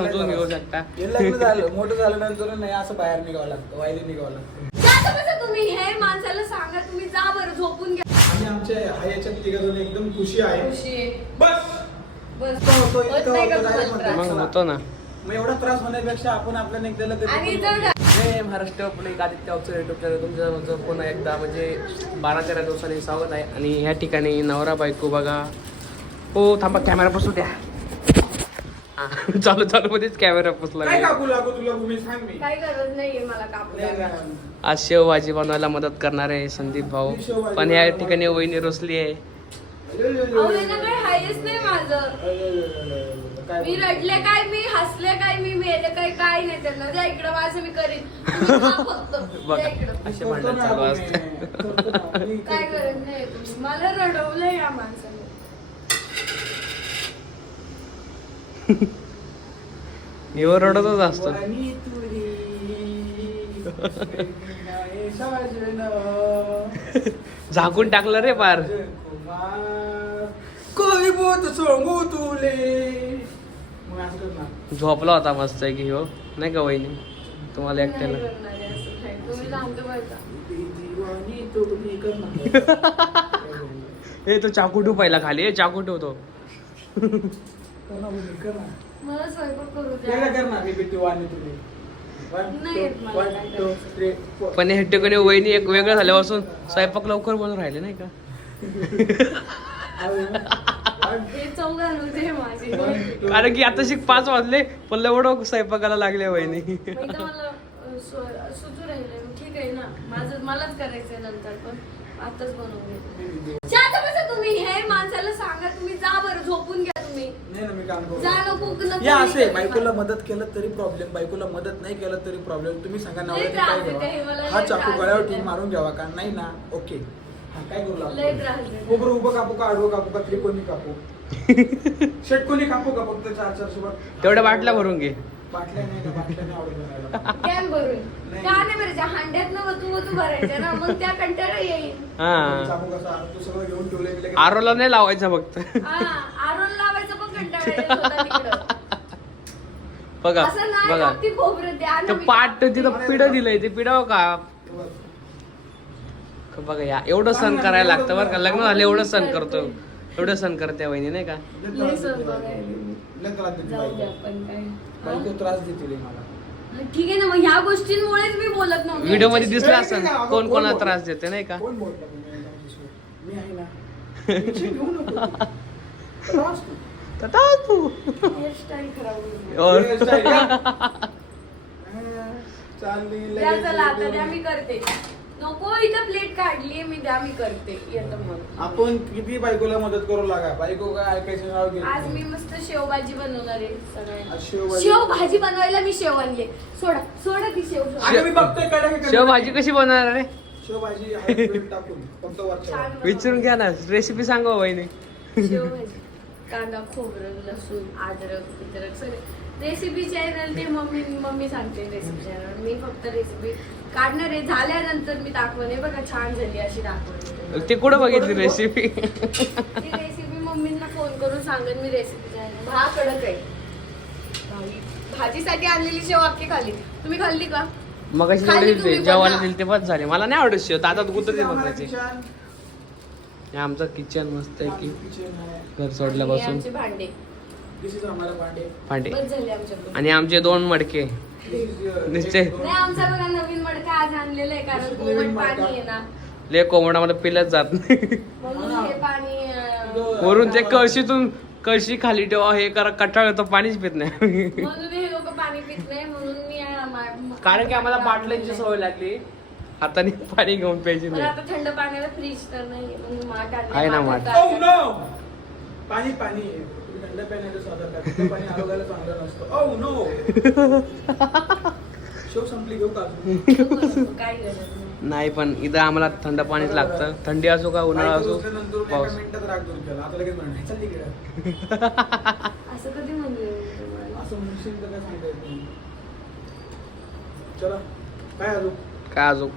समजून घेऊ शकता. लग्न झालं मोठं झाल्यानंतर नाही असं बाहेर निघावं लागतं वायली निघावं लागतं. जाता कसं तुम्ही हे माणसाला सांगा तुम्ही जा बरं झोपून घ्या. आणि आमच्या हा याच्यात तिघ जण एकदम खुशी आहे. खुशी आहे. बस! बस. इतकं होतं, होत इतकं नाही का होतं, direct तुम्हाला म्हणतो. त्रास? मग होतो ना. मग एवढा त्रास होण्यापेक्षा आपण आपल्या आणि हे महाराष्ट्र पुणे आदित्य अवचर युट्यूब चॅनल तुमचं पुन्हा एकदा म्हणजे बारा तेरा दिवसांनी स्वागत आहे. आणि ह्या ठिकाणी नवरा बायको बघा. हो थांबा कॅमेरा बसू द्या. चालू चालू मध्येच कॅमेरा पुसला काय काकू लागू तुला भूमी? सांग मी. काही गरज नाहीये मला आज शेवभाजी बनवायला मदत करणारे संदीप भाऊ. पण या ठिकाणी वहिनी रोसली आहे. अहो त्यांना काही हायच नाही माझं. मी रडले काय मी हसले काय मी मेले काय काय नाही त्यांना. द्या इकडं माझं मी करीन. तुम्ही खा फक्त. द्या बघा. इकडं. असे भांडण चालू असते. काय गरज नाही तुम्ही. मला रडवलंय या माणसाने मी रडतच असतो. झाकून टाकलं रे पार. झोपला होता मस्त आहे की हो. नाही का वहिनी? तुम्हाला नाही एकट्याला. ए तो चाकू ठेव पहिला खाली. ए चाकू ठेवतो ना. मला स्वयंपाक करू द्या. मी नाही येत मला काय. पण ह्या ठिकाणी वहिनी एक वेगळं झाल्यापासून स्वयंपाक लवकर बनवून राहिले नाही का? हे माझे. कारण की आता शिक पाच वाजले पण एवढं स्वयंपाकाला लागले वहिनी. मग इथं मला अ, सु- सुचू राहिले. ठीक आहे ना? माझं मलाच करायचंय नंतर पण आताच बनवून तुम्ही. हे माणसाला सांगा तुम्ही जा बरं झोपून घ्या. तुम्ही. नाही ना, मी काम करू. जा नको. नको या असे करते बायकोला मला. मदत केलं तरी प्रॉब्लेम बायकोला मदत नाही केलं तरी प्रॉब्लेम तुम्ही सांगा लय नवऱ्याने त्रास काय देते हे, मला घ्यावा लय हा चाकू त्रास गळ्यावर देते. ठेवून मारून घ्यावा का? नाही ना? ओके. हा, काय करू लय लागतो त्रास देते. उभं उभं कापू का? आडवं कापू का? त्रिकोणी कापू? षटकोनी कापू का फक्त चार चार सोबत तेवढ्या बाटल्या भरून घे. बाटल्या नाही ना, बाटल्या नाही आवडत बनायला. कॅन भरून. नाही. का नाही भरायच्या? हांड्यात न वतू वतू भरायच्या ना? मग त्या कंटाळा येईल. हा. चाकू कसा? तू सगळं घेऊन ठेवलंय बिले- आरोला नाही लावायचा फक्त. हा आरोन लावायचं पण कंटाळा येत होता तिकडं. बघा बघा. ते पाट. तिथं पिढ दिलंय ते पिढाव का? बघा या एवढं सण करायला लागतं बरं का. लग्न झालं एवढं सण करतो. एवढं सण करते वहिनी नाही का? हा? ठीक आहे ना मग ह्या गोष्टींमुळेच मी बोलत नव्हते. व्हिडिओमध्ये दिसलं नाही, असं कोण कोण कोणाला? त्रास देते नाही का? मी आहे ना. टेन्शन घेऊ नको. तू. त्रास तू. और- द्या चला आता द्या. मी करते. नको इथं प्लेट काढली मी द्या मी करते. येतं मग. आपण किती बायकोला मदत करू लागा? बायको काय ऐकायचं नाव घेत आज मी. मस्त शेवभाजी बनवणार आहे आज सगळ्यांना शेवभाजी- शेव भाजी बनवायला मी शेव आणले सोडा सोडा ती शेव. अगं मी बघतोय कडक आहे का? शेवभाजी कशी बनवणार रे शेवभाजी टाकून फक्त वरच्या छान वर. विचारून घ्या ना रेसिपी सांगा हो वहिनी. शेवभाजी. कांदा खोबरं लसूण अद्रक बिद्रक सगळे. रेसिपी चॅनल ते मम्मी मम्मी सांगते रेसिपी चॅनल मी फक्त रेसिपी काढणार आहे. झाल्यानंतर मी दाखवणे बघा छान झाली अशी दाखवणे ते कुठं बघितली रेसिपी ती रेसिपी मम्मींना फोन करून सांगेन मी रेसिपी चॅनल हा कडक आहे. भाजी- भाजीसाठी आणलेली शेव अख्खी खाली. तुम्ही खाल्ली का? मग जेवायला. दिली ते बस झाले. मला नाही आवडत शेव. आता गुतते बघायचे. हे आमचं किचन मस्त आहे की. घर सोडल्यापासून. आमचे भांडे. बस झाले आमच्याकडून. आणि आमचे दोन मडके. Uh, निश्चय. नाही आमचा बघा नवीन मडका आज आणलेला आहे कारण मडका. पाणी आहे ना. ले पिलच जात नाही. म्हणून हे पाणी अं, वरून ते कळशीतून कळशी खाली ठेवा हे करा कटाळ येतो पाणीच पित नाही. म्हणून हे लोक पाणी पित नाही म्हणून मी अं, मा- मा- कारण की आम्हाला बाटल्यांची सवय लागली. हाताने पाणी घेऊन प्यायची पण नाही आता थंड पाण्याला फ्रीज तर नाही माठ आणलंय. आहे ना माठ. Oh no! पाणी पाणी थंड पाण्याचं सादर करा. थंड पाणी आरोग्याला चांगलं नसतं Oh no! शेव संपली घेऊ का गरज नाही. नाही पण इथं आम्हाला थंड पाणीच लागतं थंडी असो का उन्हाळा बायको असो दुसऱ्यानंतर एका पाऊस मिनिटात राग दूर केला आता लगेच म्हणणार चल तिकडे असं कधी म्हणले मी तुम्हाला? असं म्हणशील तर काय सांगता येत नाही चला काय अजून काय अजून.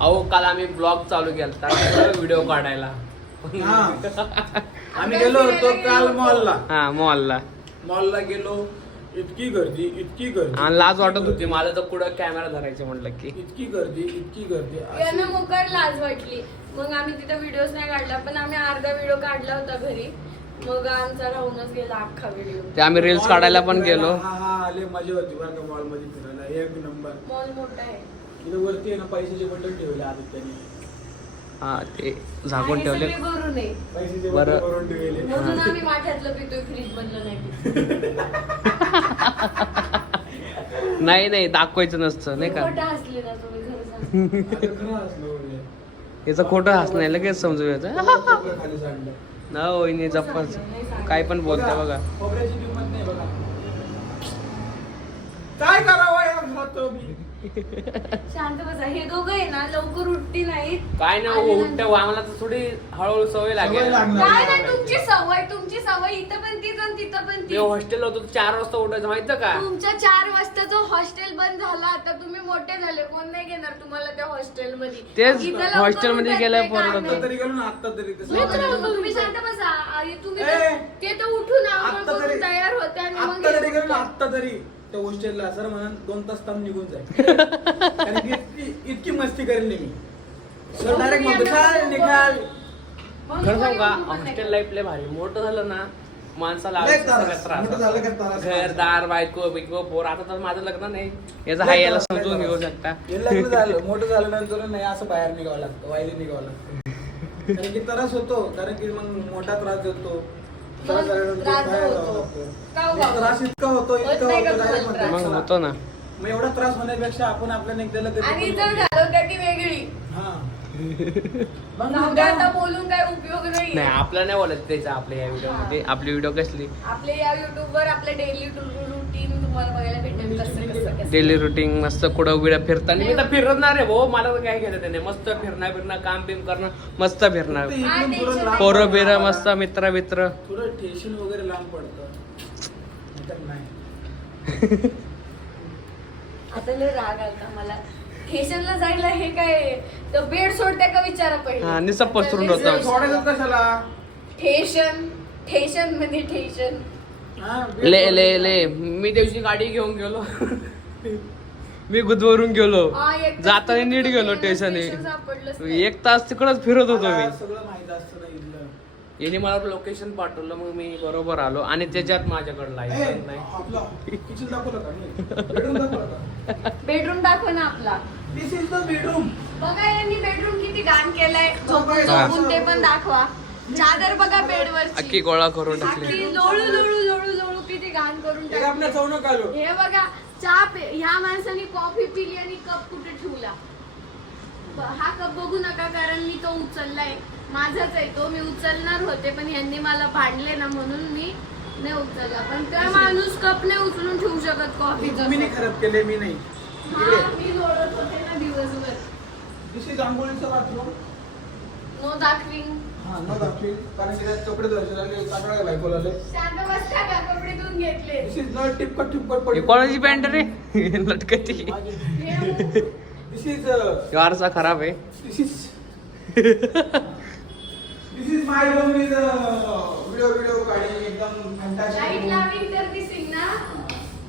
अहो काल आम्ही ब्लॉग चालू केला व्हिडिओ काढायला. हा. आम्ही गेलो होतो काल मॉलला हा मॉलला मॉलला गेलो. इतकी गर्दी इतकी गर्दी. आणि लाज वाटत होती. मला तर कुठं कॅमेरा धरायचे म्हटलं की. इतकी गर्दी इतकी गर्दी. यांना मोकार लाज वाटली. मग आम्ही तिथं व्हिडिओज नाही काढला पण आम्ही अर्धा व्हिडिओ काढला होता घरी. मग आमचा राहूनच गेला अख्खा व्हिडिओ ते आम्ही रील्स काढायला पण गेलो. हा हा आले मजा होती बरं का मॉलमध्ये फिरायला. एक नंबर मॉल मोठा आहे. इथं वरती आहे ना पैशाचे बटन ठेवले आदित्याने. हा ते झाकून आणि ठेवले. सगळे भरून आहे. पैशाचे बरं. बटन करून ठेवले. म्हणून आम्ही माठातलं पितोय फ्रीज मधलं नाही. नाही नाही दाखवायचं नसतं नाही का? खोटं हसले ना तुम्ही खरं सांग आता खरं हसलो म्हणजे. याचं खोटं हसणं आहे, लगेच समजू याचं खाली सांडलं. ना हो, वहिनी जप्पच काय पण बोलते बघा. खोबऱ्याची किंमत नाही बघा काय करावं शांत बसा हे दोघं आहे ना लवकर उठती नाहीत काय नाही आल्यानंतर- उठ्या आम्हाला तर थोडी हळूहळू सवय सवय लागेल लागणार. काय नाही तुमची सवय तुमची सवय इथं पण तीच आणि तिथं पण तीच हॉस्टेल होतो चार वाजता उठायचं माहितं का तुमच्या चार वाजताचं हॉस्टेल बंद झालं आता तुम्ही मोठे झाले कोण नाही घेणार तुम्हाला त्या हॉस्टेल मध्ये तेच इथं लवकर hostel मध्ये उठायचं काय. नाही. आता तरी गेलो ना आता तरी ते मित्र, तुम्ही शांत बसा आणि तुम्ही ए! ते तर उठून आंघोळ आत्ता करून तरी- तयार होते आणि मग आत्ता तरी हे गेलो ना करतात. आत्ता तरी त्या हॉस्टेलला सर म्हणा दोन तास थांब निघून जाईल कारण की इतकी इतकी मस्ती करेन नाही मी. सर डायरेक्ट म्हणतो "चल, निघाल. खरं सांगू का हॉस्टेल लाईफ लय भारी. मोठं झालं ना माणसाला लय त्रास. सगळ्यात मोठं झालं का त्रास? घरदार बायको बिको पोर आता तर माझं लग्न नाही. याचा हाय याला लय समजून त्रास. घेऊ शकता. हे लग्न झालं मोठं झाल्यानंतर नाही असं बाहेर निघावं लागतं वायली निघावं लागतं. कारण की त्रास होतो कारण की मग मोठा त्रास होतो. त्रास होतो. हो? त्रास इतका होतो इतका direct मग. होतो ना मग एवढा त्रास होण्यापेक्षा आपण आपल्या निघलेला आणि जर वेगळी हा जाऊ आता बोलून काय उपयोग नाही नाही आपलं नाही बोलत त्याचं आपल्या या व्हिडिओमध्ये. आपली व्हिडिओ कसली? आपले या युट्यूब वर आपले डेली रुटीन तुम्हाला बघायला भेटेल कसं कसं कसं. डेली रुटीन मस्त कुठं बिडं फिरताना. मी तर फिरणार आहे भाऊ. मला तर काय घेतं त्याने मस्त फिरणं फिरणं काम बिम करणं मस्त फिरणार. पोरं. बिरं मस्त मित्र मित्र थोडं टेन्शन वगैरे लांब पडतं. नाहीतर नाही. आता लय राग आलता मला. स्टेशनला जायला हे काय तर बेड सोडत्या का विचारा हा, पहिले नुसतं पसरून होतं. सोडायचं कशाला? ठेशन ठेशन म्हणजे ठेशन हा, ले ले ले. मी दिवशी गाडी घेऊन गेलो. मी गुदवरून गेलो. हा, एक तास जाताना नीट गेलो स्टेशन station सापडलंच नाही. एक तास तिकडच फिरत होतो मला मी. सगळं माहीत असतं ना याने मला लोकेशन पाठवलं मग मी बरोबर आलो आणि त्याच्यात माझ्याकडे लाइट नाही. बेडरूम दाखव ना आपला. दिस इज द बेडरूम बघा यांनी बेडरूम किती घाण केलाय. झोपून. झोपून ते पण दाखवा. चादर बघा बेडवरची. अख्खी गोळा करून टाकली. लोळू लोळू लोळू लोळू किती घाण करून टाकली. हे बघा चहा ह्या माणसाने कॉफी पिली आणि कप कुठे ठेवला? हा कप बघू नका कारण मी तो उचललाय. माझाच आहे तो मी उचलणार होते पण यांनी मला भांडले ना म्हणून मी नाही उचलला. पण त्या माणूस कप नाही उचलून ठेवू शकत कॉफीचा. तुम्ही नाही खराब केले मी नाही. मी लोळत होते ना दिवसभर. दिस इज आंघोळीचं बाथरूम. नो दाखविंग हा न दाखवी कारण की त्यात कपडे धुवायचे लागले काकडा बायकोला आले शांत बसता का कपडे धुवून घेतले दिस इज नॉट टिपकट टिपकट कोणाची पॅन्ट रे? लटकती. दिस इज वारसा खराब आहे. This is this is my room with video video काढी एकदम लाइट फॅन्टास्टिक लाविंग तर दिसिंग ना?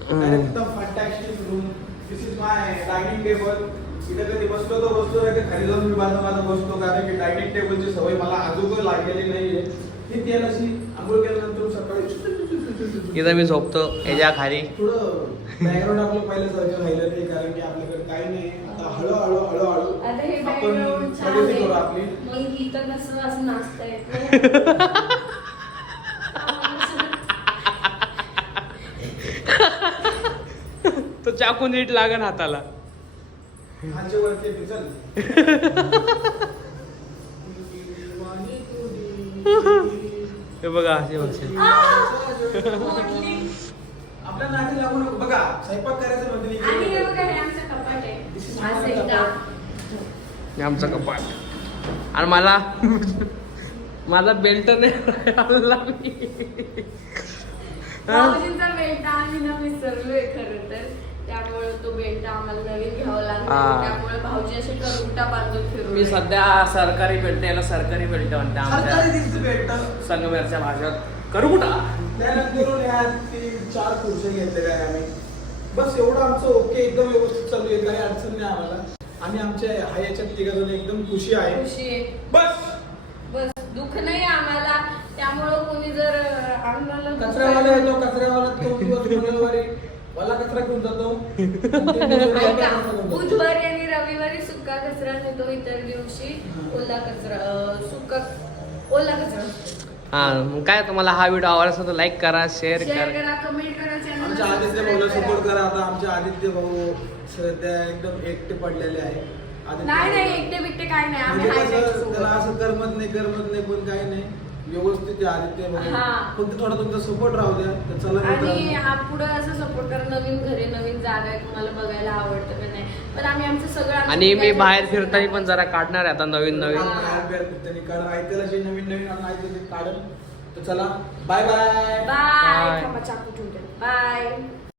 एकदम fantastic room this is my dining table इथे कधी बसलो तर बसलो नाही तर खाली जाऊन मी माझा माझा बसतो. कारण की डायनिंग टेबलची सवय मला अजून लागलेली नाहीये. ही त्याला अशी आंघोळ केल्यानंतर सकाळी इथं मी झोपतो. याच्या खाली. हे तो चाकू नीट लागन हाताला. हे बघा हे. बघा हे आमचं कपाट आणि मला माझा बेल्ट नाही आणला मी. हा? भाऊजींचा बेल्ट आम्ही ना विसरलोय खरं तर. त्यामुळे तो बेल्ट आम्हाला नवीन घ्यावा लागला. हा. त्यामुळे भाऊजी असे करुटा बांधून फिरून मी सध्या सरकारी बेल्ट याला सरकारी बेल्ट म्हणते सरकारी आमच्या भेटतं. संगमेरच्या भाषेत करू कुठा? त्यानंतर ह्या तीन चार खुर्च्या घेतलेल्या आहे आम्ही. बस एवढं आमचं ओके एकदम व्यवस्थित चालू आहे. काही अडचण नाही आम्हाला. आणि आमच्या हा याच्यात तिघा जण एकदम खुशी आहे. खुशी आहे. बस! बस दुःख नाही आम्हाला. त्यामुळं कोणी जर अं, आम्हाला कचऱ्यावाला येतो कचऱ्यावाला तो दिवस मंगळवारी. मला कचरा घेऊन जातो. बुधवारी आणि रविवारी सुका कचरा नेतो इतर दिवशी ओला कचरा अं, सुका ओला कचरा. हा मग काय तुम्हाला हा व्हिडिओ आवडला असेल तर लाईक करा शेअर शेअर करा. करा कमेंट करा channel आमच्या ला आदित्य भाऊला करा. सपोर्ट करा आता. आमचे आदित्य भाऊ सध्या एकदम एकटे पडलेले आहे आदित्य नाही नाही एकटे बिकटे काय नाही. आम्ही म्हणजे कसं असं करमत नाही करमत नाही पण काही नाही. व्यवस्थित आहे आदित्य हा. भाऊ फक्त थोडा तुमचा सपोर्ट राहू द्या तर चला आणि मित्रांनो. हा पुढे असं सपोर्ट करा नवीन घरे नवीन जागा आहे तुम्हाला बघायला आवडतं का नाही पण आम्ही आमचं सगळं आमचं आणि मी बाहेर फिरताना करतो. पण जरा काढणार आहे आता नवीन नवीन हा. बाहेर बिहेर फिरताना काढ आयत्याला जे नवीन नवीन आयतं ते काढन तर चला bye bye bye Bye. Bye